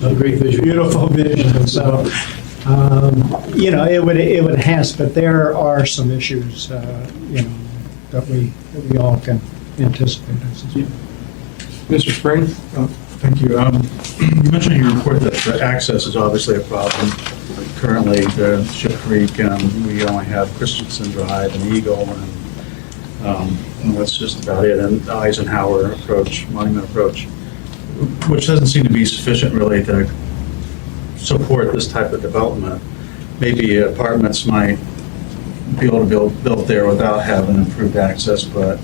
vision, beautiful vision. So, it would enhance, but there are some issues, that we all can anticipate. Mr. Spring? Thank you. You mentioned in your report that the access is obviously a problem. Currently, the Ship Creek, we only have Christensen Drive and Eagle, and that's just about it. And the Eisenhower approach, Monument approach, which doesn't seem to be sufficient really to support this type of development. Maybe apartments might be able to build there without having improved access, but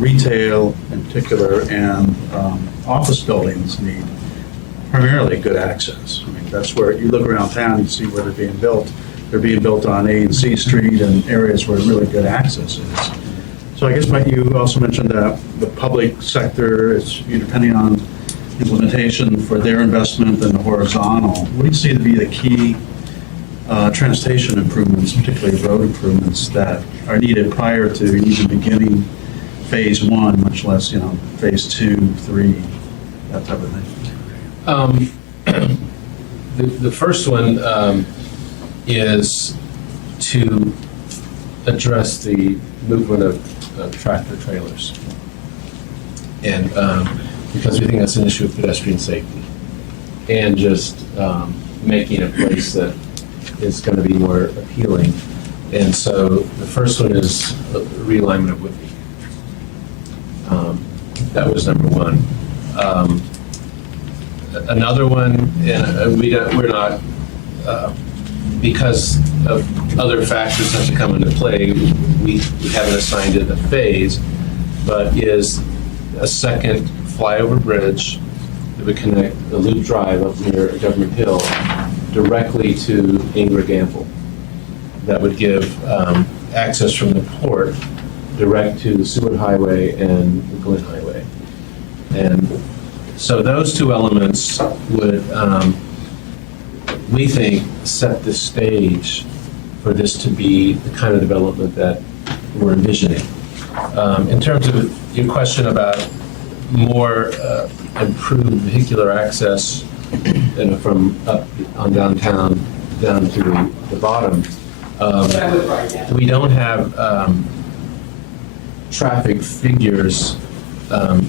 retail in particular and office buildings need primarily good access. I mean, that's where you look around town, you see where they're being built. They're being built on A and C Street and areas where really good access is. So I guess you also mentioned that the public sector is depending on implementation for their investment and the horizontal. What do you see to be the key transportation improvements, particularly road improvements, that are needed prior to even beginning Phase 1, much less, Phase 2, 3, that type of thing? The first one is to address the movement of tractor trailers. And because we think that's an issue of pedestrian safety. And just making a place that is going to be more appealing. And so the first one is realignment of Whitby. That was number one. Another one, and we're not, because of other factors that have to come into play, we haven't assigned it a phase, but is a second flyover bridge that would connect the Loop Drive up near Government Hill directly to Ingra-Gamble. That would give access from the port direct to the Seward Highway and the Glen Highway. And so those two elements would, we think, set the stage for this to be the kind of development that we're envisioning. In terms of your question about more improved vehicular access from up on downtown down to the bottom, we don't have traffic figures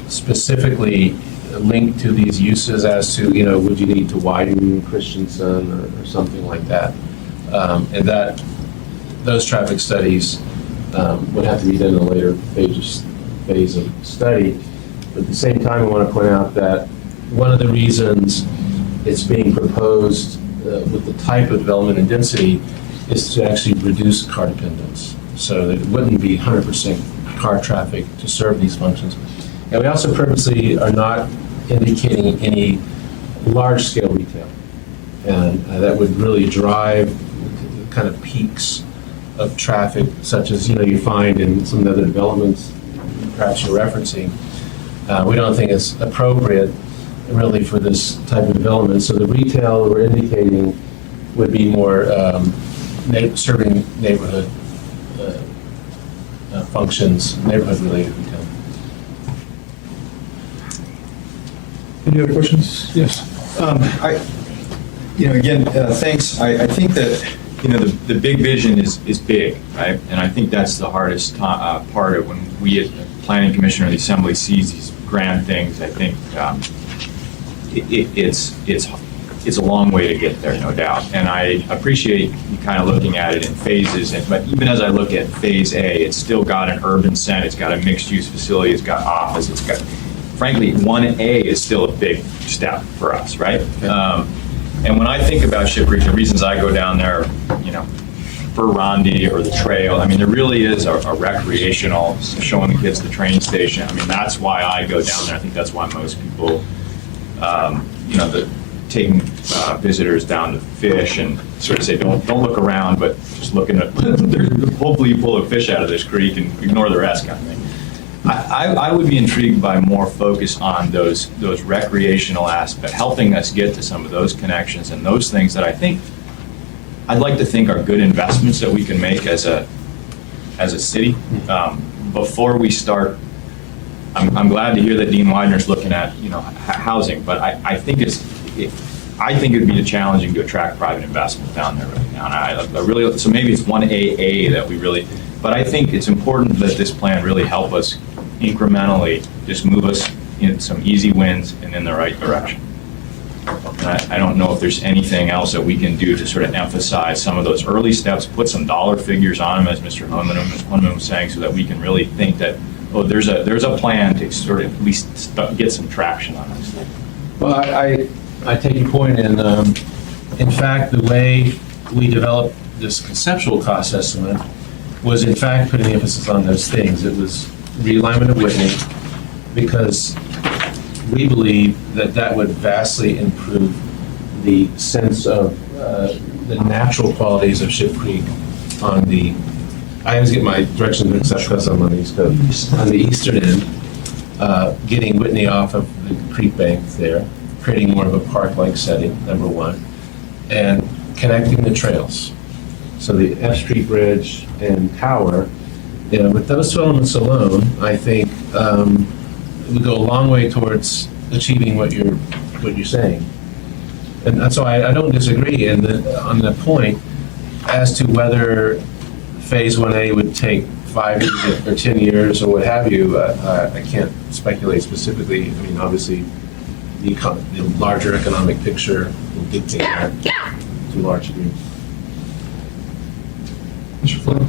specifically linked to these uses as to, would you need to widen Christensen or something like that. And those traffic studies would have to be done in a later phase of study. But at the same time, I want to point out that one of the reasons it's being proposed with the type of development and density is to actually reduce car dependence, so that it wouldn't be 100% car traffic to serve these functions. And we also purposely are not indicating any large-scale retail. And that would really drive the kind of peaks of traffic, such as, you find in some of the other developments perhaps you're referencing. We don't think it's appropriate really for this type of development. So the retail we're indicating would be more serving neighborhood functions, neighborhood-related retail. Any other questions? Yes. Again, thanks. I think that, the big vision is big, right? And I think that's the hardest part of when we as the Planning Commission or the Assembly sees these grand things. I think it's a long way to get there, no doubt. And I appreciate you kind of looking at it in phases. But even as I look at Phase A, it's still got an urban center, it's got a mixed-use facility, it's got office, it's got, frankly, 1A is still a big step for us, right? And when I think about Ship Creek, the reasons I go down there, for Rondi or the trail, there really is a recreational, showing the kids the train station. That's why I go down there. I think that's why most people, taking visitors down to fish and sort of say, don't look around, but just looking at, hopefully you pull a fish out of this creek and ignore the rest kind of thing. I would be intrigued by more focus on those recreational aspects, helping us get to some of those connections and those things that I'd like to think are good investments that we can make as a city before we start. I'm glad to hear that Dean Widener's looking at housing, but I think it'd be challenging to attract private investment down there right now. And so maybe it's 1AA that we really. But I think it's important that this plan really help us incrementally just move us in some easy wins and in the right direction. And I don't know if there's anything else that we can do to sort of emphasize some of those early steps, put some dollar figures on them, as Mr. Hunman was saying, so that we can really think that, there's a plan to sort of at least get some traction on this. Well, I take your point, and in fact, the way we developed this conceptual cost estimate was in fact putting the emphasis on those things. It was realignment of Whitney, because we believe that would vastly improve the sense of the natural qualities of Ship Creek on the, I always get my directions mixed up because I'm on the East Coast, on the eastern end, getting Whitney off of the creek bank there, creating more of a park-like setting, number one, and connecting the trails. So the F Street Bridge and Tower, with those two elements alone, I think it would go a long way towards achieving what you're saying. And that's why I don't disagree on the point as to whether Phase 1A would take 5 years or 10 years or what have you. I can't speculate specifically. Obviously, the larger economic picture will dictate that to a large degree. Mr. Flynn?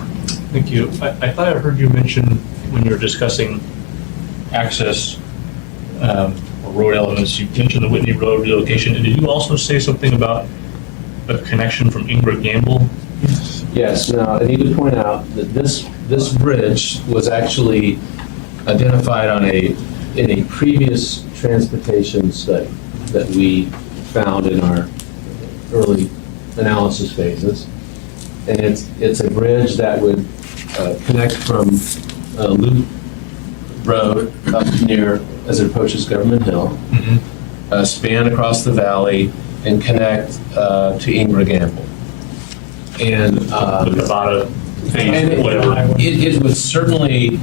Thank you. I thought I heard you mention when you were discussing access or road elements, you mentioned the Whitney Road relocation. And did you also say something about a connection from Ingra Gamble? Yes. Now, I need to point out that this bridge was actually identified in a previous transportation study that we found in our early analysis phases. And it's a bridge that would connect from Loop Road up near, as it approaches Government Hill, span across the valley, and connect to Ingra Gamble. And The Cabata phase, whatever. It would certainly,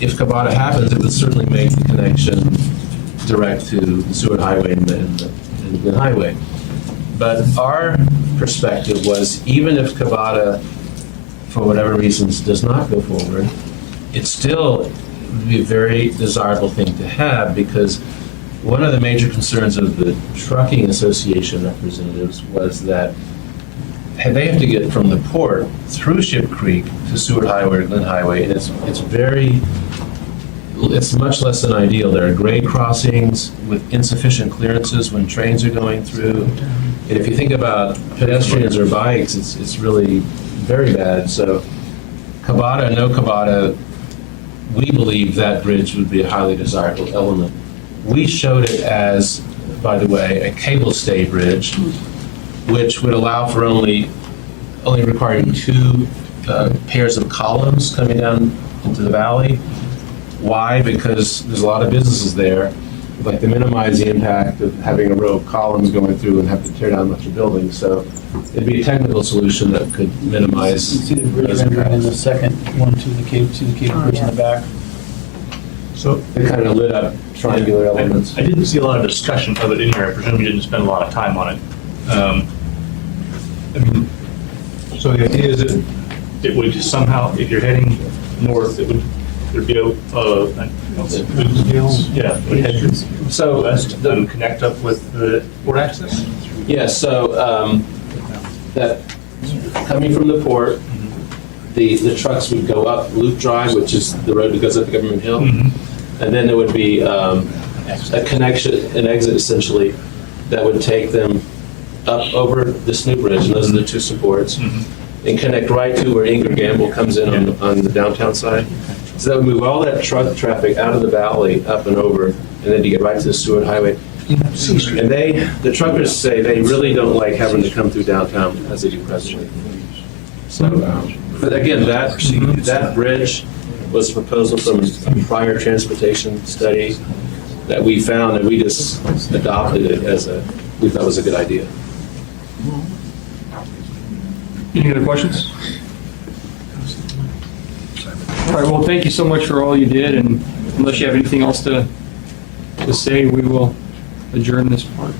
if Cabata happens, it would certainly make the connection direct to the Seward Highway and the highway. But our perspective was, even if Cabata, for whatever reasons, does not go forward, it still would be a very desirable thing to have, because one of the major concerns of the Trucking Association representatives was that they have to get from the port through Ship Creek to Seward Highway or Glen Highway, and it's much less than ideal. There are grade crossings with insufficient clearances when trains are going through. And if you think about pedestrians or bikes, it's really very bad. So Cabada, no Cabada, we believe that bridge would be a highly desirable element. We showed it as, by the way, a cable stay bridge, which would allow for only requiring 2 pairs of columns coming down into the valley. Why? Because there's a lot of businesses there. We'd like to minimize the impact of having a row of columns going through and have to tear down a bunch of buildings. So it'd be a technical solution that could minimize. You see the bridge those rendering in impacts. the second one to the cable, see the cable bridge in the back? So They kind of lit up triangular elements. I didn't see a lot of discussion of it in here. I presume you didn't spend a lot of time on it. I mean, so the idea is that it would somehow, if you're heading north, there'd be yeah, it would head So west and connect up with the port access? yeah, so that coming from the port, the trucks would go up Loop Drive, which is the road that goes up to Government Hill, and then there would be a connection, an exit essentially, that would take them up over this new bridge, and those are the 2 supports, and connect right to where Inger Gamble comes in on the downtown side. So that would move all that truck traffic out of the valley, up and over, and then you get right to the Seward Highway. And the truckers say they really don't like having to come through downtown as they do presently. So, but again, that bridge was a proposal from a prior transportation study that we found, and we just adopted it we thought it was a good idea. Any other questions? All right, well, thank you so much for all you did, and unless you have anything else to say, we will adjourn this part.